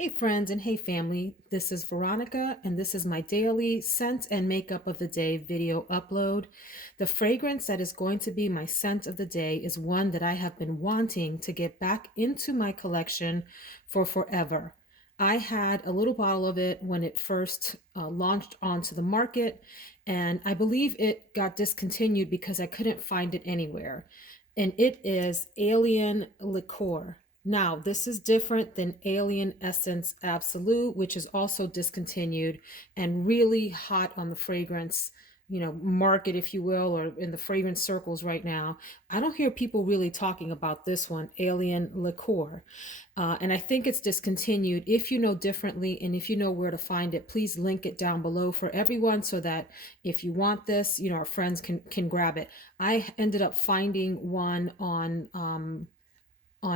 Hey friends and hey family, this is Veronica and this is my daily scent and makeup of the day video upload. The fragrance that is going to be my scent of the day is one that I have been wanting to get back into my collection for forever. I had a little bottle of it when it first launched onto the market, and I believe it got discontinued because I couldn't find it anywhere. And it is Alien Liqueur. Now, this is different than Alien Essence Absolute, which is also discontinued and really hot on the fragrance, market, if you will, or in the fragrance circles right now. I don't hear people really talking about this one, Alien Liqueur. And I think it's discontinued. If you know differently and if you know where to find it, please link it down below for everyone so that if you want this, our friends can grab it. I ended up finding one on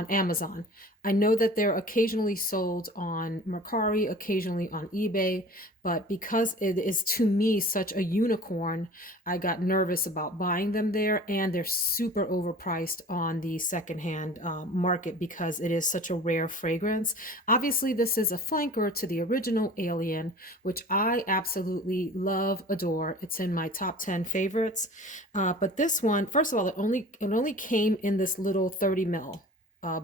Amazon. I know that they're occasionally sold on Mercari, occasionally on eBay, but because it is to me such a unicorn, I got nervous about buying them there, and they're super overpriced on the secondhand market because it is such a rare fragrance. Obviously, this is a flanker to the original Alien, which I absolutely love, adore. It's in my top 10 favorites. But this one, first of all, it only came in this little 30 ml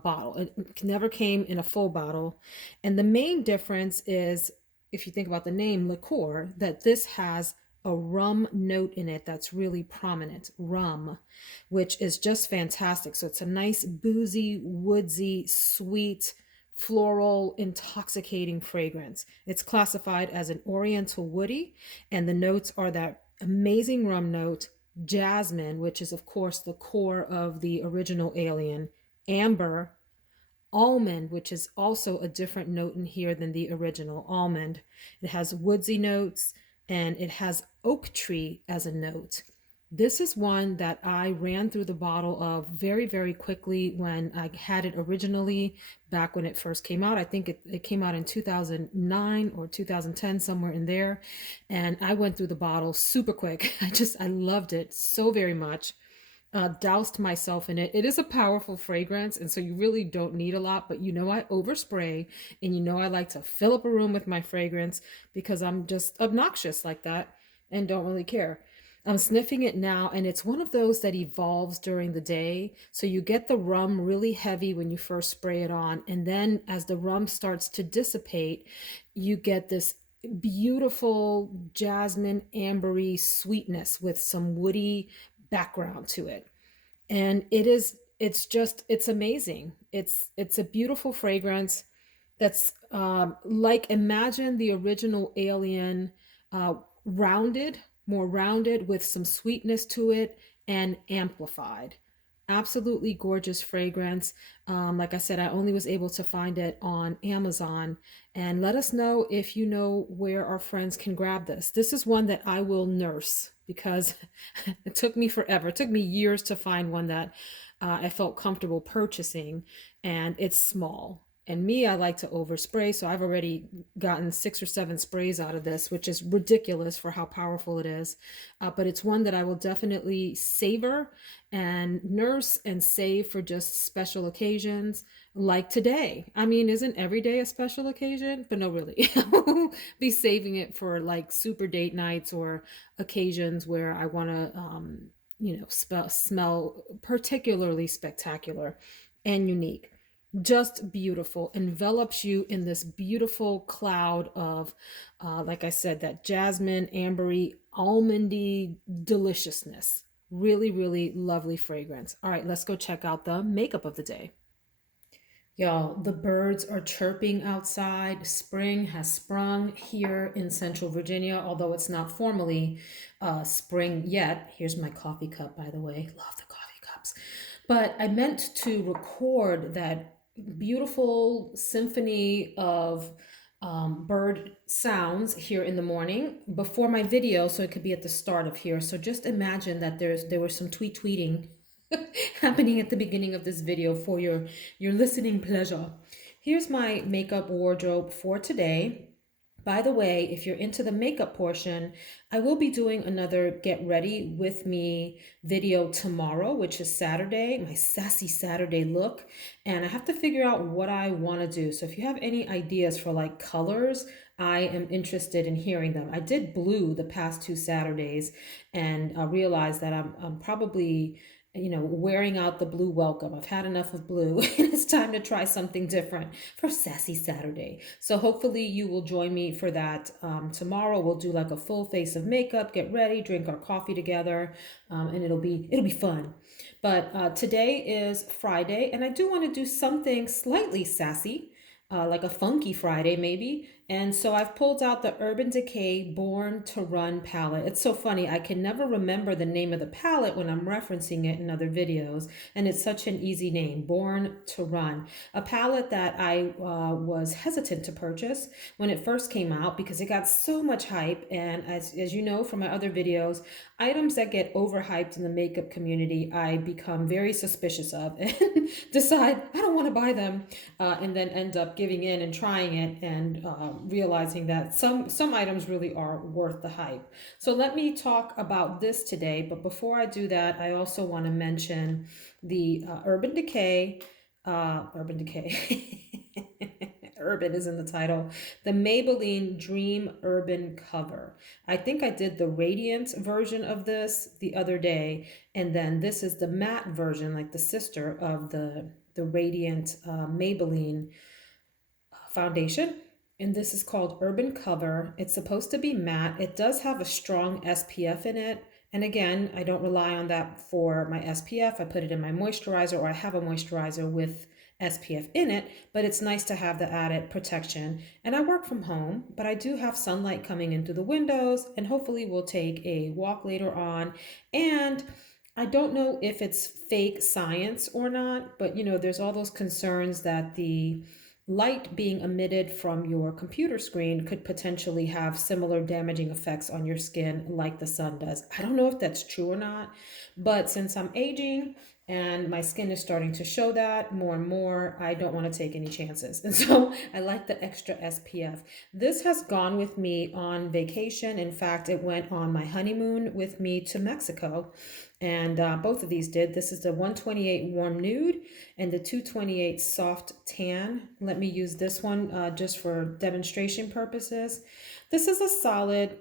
bottle. It never came in a full bottle. And the main difference is, if you think about the name liqueur, that this has a rum note in it that's really prominent, rum, which is just fantastic. So it's a nice boozy, woodsy, sweet, floral, intoxicating fragrance. It's classified as an oriental woody, and the notes are that amazing rum note, jasmine, which is of course the core of the original Alien, amber, almond, which is also a different note in here than the original almond. It has woodsy notes, and it has oak tree as a note. This is one that I ran through the bottle of very, very quickly when I had it originally, back when it first came out. I think it came out in 2009 or 2010, somewhere in there. And I went through the bottle super quick. I loved it so very much. Doused myself in it. It is a powerful fragrance, and so you really don't need a lot, but I overspray, and I like to fill up a room with my fragrance because I'm just obnoxious like that and don't really care. I'm sniffing it now, and it's one of those that evolves during the day. So you get the rum really heavy when you first spray it on, and then as the rum starts to dissipate, you get this beautiful jasmine ambery sweetness with some woody background to it. And it's amazing. It's a beautiful fragrance that's like, imagine the original Alien, rounded, more rounded, with some sweetness to it and amplified. Absolutely gorgeous fragrance. Like I said, I only was able to find it on Amazon. And let us know if you know where our friends can grab this. This is one that I will nurse because it took me forever. It took me years to find one that I felt comfortable purchasing, and it's small. And me, I like to overspray, so I've already gotten 6 or 7 sprays out of this, which is ridiculous for how powerful it is. But it's one that I will definitely savor and nurse and save for just special occasions like today. I mean, isn't every day a special occasion? But no, really. Be saving it for like super date nights or occasions where I want to, smell particularly spectacular and unique. Just beautiful, envelops you in this beautiful cloud of, like I said, that jasmine, ambery, almondy deliciousness. Really, really lovely fragrance. All right, let's go check out the makeup of the day. Y'all, the birds are chirping outside. Spring has sprung here in Central Virginia, although it's not formally spring yet. Here's my coffee cup, by the way. Love the coffee cups. But I meant to record that beautiful symphony of bird sounds here in the morning before my video, so it could be at the start of here. So just imagine that there was some tweeting happening at the beginning of this video for your listening pleasure. Here's my makeup wardrobe for today. By the way, if you're into the makeup portion, I will be doing another Get Ready With Me video tomorrow, which is Saturday, my sassy Saturday look. And I have to figure out what I want to do. So if you have any ideas for like colors, I am interested in hearing them. I did blue the past two Saturdays and I realized that I'm probably wearing out the blue welcome. I've had enough of blue and it's time to try something different for Sassy Saturday. So hopefully you will join me for that tomorrow. We'll do like a full face of makeup, get ready, drink our coffee together, and it'll be fun. But today is Friday, and I do want to do something slightly sassy, like a funky Friday maybe. And so I've pulled out the Urban Decay Born to Run palette. It's so funny. I can never remember the name of the palette when I'm referencing it in other videos. And it's such an easy name, Born to Run. A palette that I was hesitant to purchase when it first came out because it got so much hype. And as you know from my other videos, items that get overhyped in the makeup community, I become very suspicious of and decide I don't want to buy them, and then end up giving in and trying it and realizing that some items really are worth the hype. So let me talk about this today. But before I do that, I also want to mention the Urban Decay. Urban is in the title. The Maybelline Dream Urban Cover. I think I did the radiant version of this the other day, and then this is the matte version, like the sister of the radiant Maybelline foundation. And this is called Urban Cover. It's supposed to be matte. It does have a strong SPF in it. And again, I don't rely on that for my SPF. I put it in my moisturizer, or I have a moisturizer with SPF in it, but it's nice to have the added protection. And I work from home, but I do have sunlight coming in through the windows, and hopefully we'll take a walk later on. And I don't know if it's fake science or not, but there's all those concerns that the light being emitted from your computer screen could potentially have similar damaging effects on your skin like the sun does. I don't know if that's true or not, but since I'm aging and my skin is starting to show that more and more, I don't want to take any chances. And so I like the extra SPF. This has gone with me on vacation. In fact, it went on my honeymoon with me to Mexico. And both of these did. This is the 128 Warm Nude and the 228 Soft Tan. Let me use this one just for demonstration purposes. This is a solid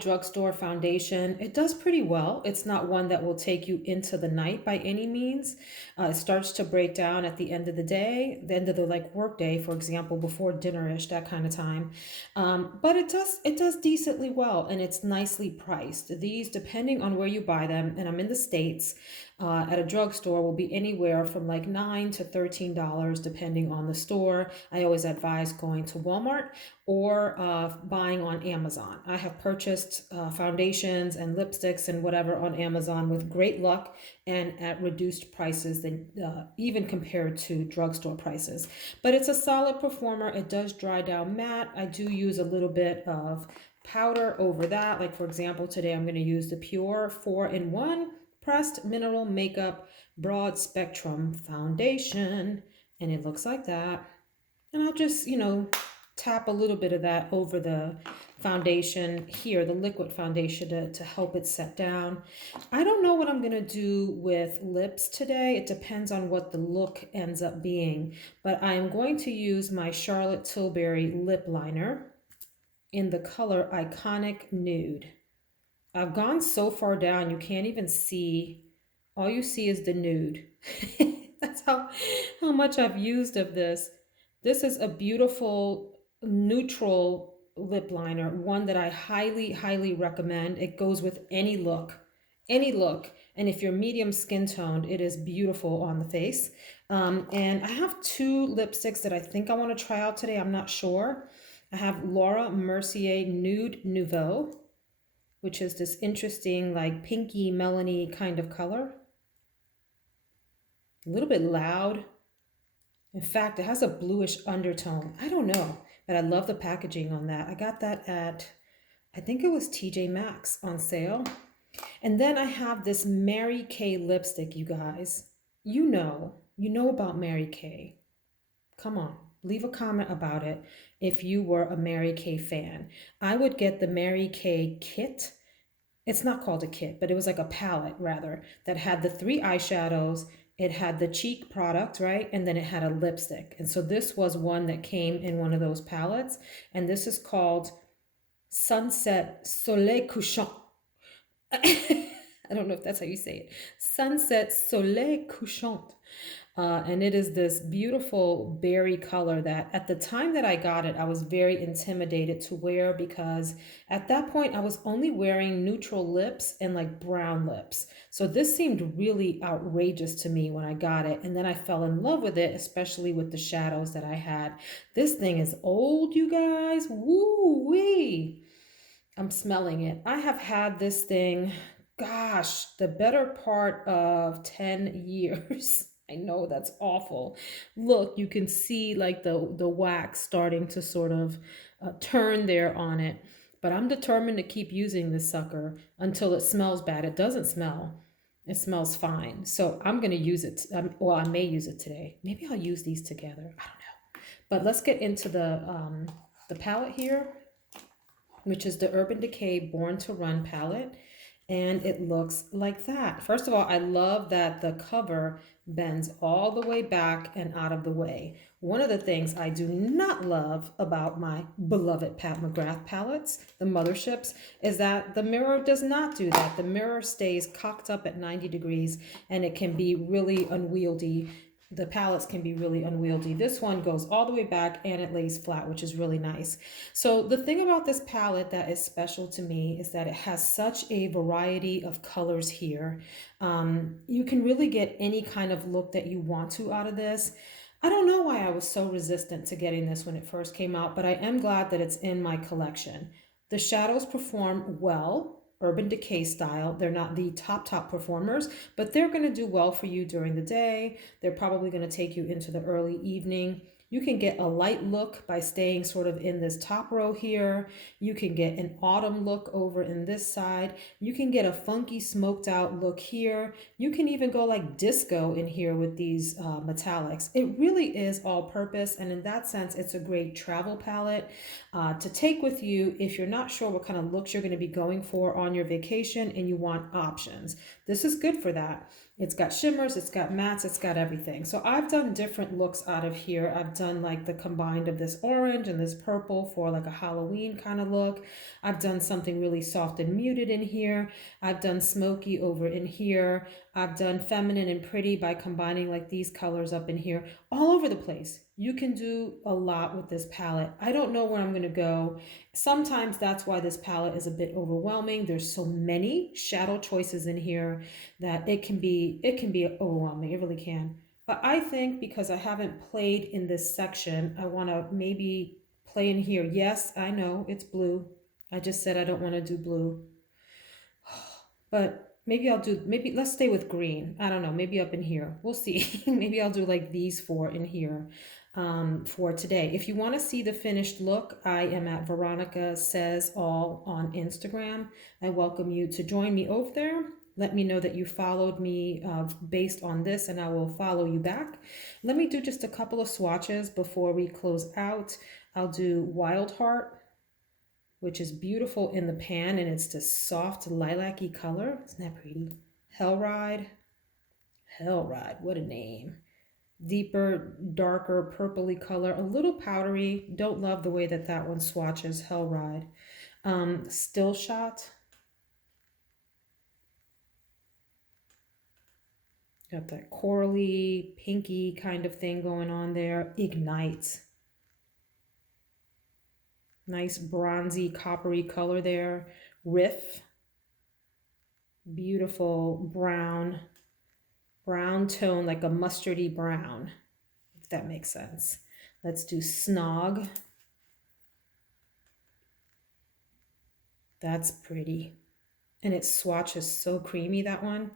drugstore foundation. It does pretty well. It's not one that will take you into the night by any means. It starts to break down at the end of the day, the end of the like work day, for example, before dinner-ish, that kind of time. But it does decently well, and it's nicely priced. These, depending on where you buy them, and I'm in the States, at a drugstore will be anywhere from like $9 to $13 depending on the store. I always advise going to Walmart or buying on Amazon. I have purchased foundations and lipsticks and whatever on Amazon with great luck and at reduced prices than even compared to drugstore prices. But it's a solid performer. It does dry down matte. I do use a little bit of powder over that. Like for example, today I'm going to use the Pure 4-in-1 Pressed Mineral Makeup Broad Spectrum Foundation. And it looks like that. And I'll just, tap a little bit of that over the foundation here, the liquid foundation, to help it set down. I don't know what I'm going to do with lips today. It depends on what the look ends up being. But I am going to use my Charlotte Tilbury lip liner in the color Iconic Nude. I've gone so far down, you can't even see. All you see is the nude. That's how much I've used of this. This is a beautiful neutral lip liner, one that I highly, highly recommend. It goes with any look, any look. And if you're medium skin toned, it is beautiful on the face. And I have two lipsticks that I think I want to try out today. I'm not sure. I have Laura Mercier Nude Nouveau, which is this interesting, like pinky melony kind of color. A little bit loud. In fact, it has a bluish undertone. I don't know, but I love the packaging on that. I got that at, I think it was TJ Maxx on sale. And then I have this Mary Kay lipstick, you guys. You know about Mary Kay. Come on. Leave a comment about it if you were a Mary Kay fan. I would get the Mary Kay kit. It's not called a kit, but it was like a palette rather that had the three eyeshadows. It had the cheek product, right? And then it had a lipstick. And so this was one that came in one of those palettes. And this is called Sunset Soleil Couchant. I don't know if that's how you say it. Sunset Soleil Couchant. And it is this beautiful berry color that at the time that I got it, I was very intimidated to wear because at that point I was only wearing neutral lips and like brown lips. So this seemed really outrageous to me when I got it. And then I fell in love with it, especially with the shadows that I had. This thing is old, you guys. Woo wee. I'm smelling it. I have had this thing, gosh, the better part of 10 years. I know that's awful. Look, you can see like the wax starting to sort of turn there on it. But I'm determined to keep using this sucker until it smells bad. It doesn't smell. It smells fine. So I'm going to use it. Well, I may use it today. Maybe I'll use these together. I don't know. But let's get into the palette here, which is the Urban Decay Born to Run palette. And it looks like that. First of all, I love that the cover bends all the way back and out of the way. One of the things I do not love about my beloved Pat McGrath palettes, the motherships, is that the mirror does not do that. The mirror stays cocked up at 90 degrees and it can be really unwieldy. The palettes can be really unwieldy. This one goes all the way back and it lays flat, which is really nice. So the thing about this palette that is special to me is that it has such a variety of colors here. You can really get any kind of look that you want to out of this. I don't know why I was so resistant to getting this when it first came out, but I am glad that it's in my collection. The shadows perform well. Urban Decay style. They're not the top performers, but they're going to do well for you during the day. They're probably going to take you into the early evening. You can get a light look by staying sort of in this top row here. You can get an autumn look over in this side. You can get a funky smoked out look here. You can even go like disco in here with these metallics. It really is all purpose, and in that sense, it's a great travel palette to take with you if you're not sure what kind of looks you're going to be going for on your vacation and you want options. This is good for that. It's got shimmers, it's got mattes, it's got everything. So I've done different looks out of here. I've done like the combined of this orange and this purple for like a Halloween kind of look. I've done something really soft and muted in here. I've done smoky over in here. I've done feminine and pretty by combining like these colors up in here. All over the place. You can do a lot with this palette. I don't know where I'm going to go. Sometimes that's why this palette is a bit overwhelming. There's so many shadow choices in here that it can be overwhelming. It really can. But I think because I haven't played in this section, I want to maybe play in here. Yes, I know it's blue. I just said I don't want to do blue. But maybe let's stay with green. I don't know, maybe up in here. We'll see. Maybe I'll do like these four in here for today. If you want to see the finished look, I am at Veronica Says All on Instagram. I welcome you to join me over there. Let me know that you followed me based on this and I will follow you back. Let me do just a couple of swatches before we close out. I'll do Wild Heart, which is beautiful in the pan, and it's this soft lilac-y color. Isn't that pretty? Hell Ride, what a name. Deeper, darker, purpley color, a little powdery. Don't love the way that that one swatches, Hell Ride. Still Shot. Got that corally, pinky kind of thing going on there. Ignite. Nice bronzy, coppery color there. Riff. Beautiful brown tone, like a mustardy brown, if that makes sense. Let's do Snog. That's pretty. And its swatch is so creamy, that one.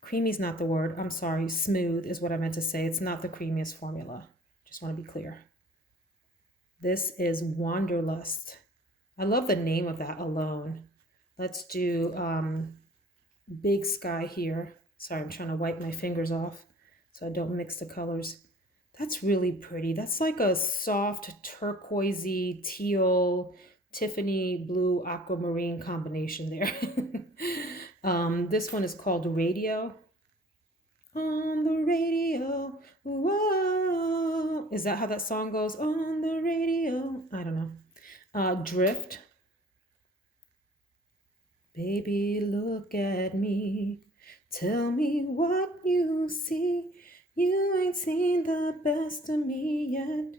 Creamy is not the word. I'm sorry. Smooth is what I meant to say. It's not the creamiest formula. Just want to be clear. This is Wanderlust. I love the name of that alone. Let's do Big Sky here. Sorry, I'm trying to wipe my fingers off so I don't mix the colors. That's really pretty. That's like a soft turquoisey, teal, Tiffany blue, aquamarine combination there. This one is called Radio. On the radio, whoa. Is that how that song goes? On the radio. I don't know. Drift. Baby, look at me. Tell me what you see. You ain't seen the best of me yet.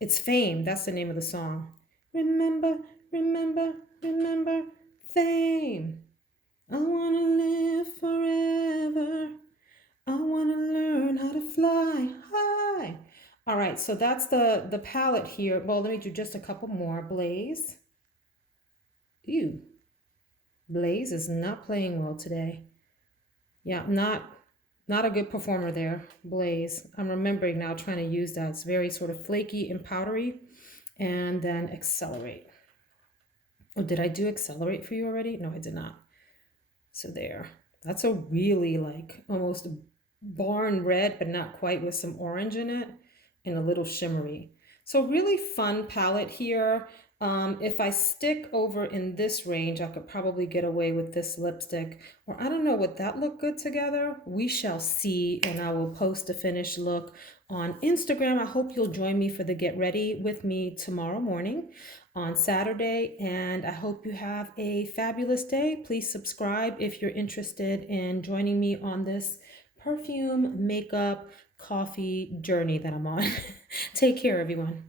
It's Fame. That's the name of the song. Remember, remember, remember, Fame. I wanna live forever. I wanna learn how to fly high. All right, so that's the palette here. Well, let me do just a couple more. Blaze. Ew. Blaze is not playing well today. Yeah, not a good performer there, Blaze. I'm remembering now trying to use that. It's very sort of flaky and powdery. And then Accelerate. Oh, did I do Accelerate for you already? No, I did not. So there. That's a really like almost barn red, but not quite, with some orange in it and a little shimmery. So really fun palette here. If I stick over in this range, I could probably get away with this lipstick, or I don't know, would that look good together? We shall see, and I will post a finished look on Instagram. I hope you'll join me for the Get Ready with me tomorrow morning on Saturday, and I hope you have a fabulous day. Please subscribe if you're interested in joining me on this perfume, makeup, coffee journey that I'm on. Take care, everyone.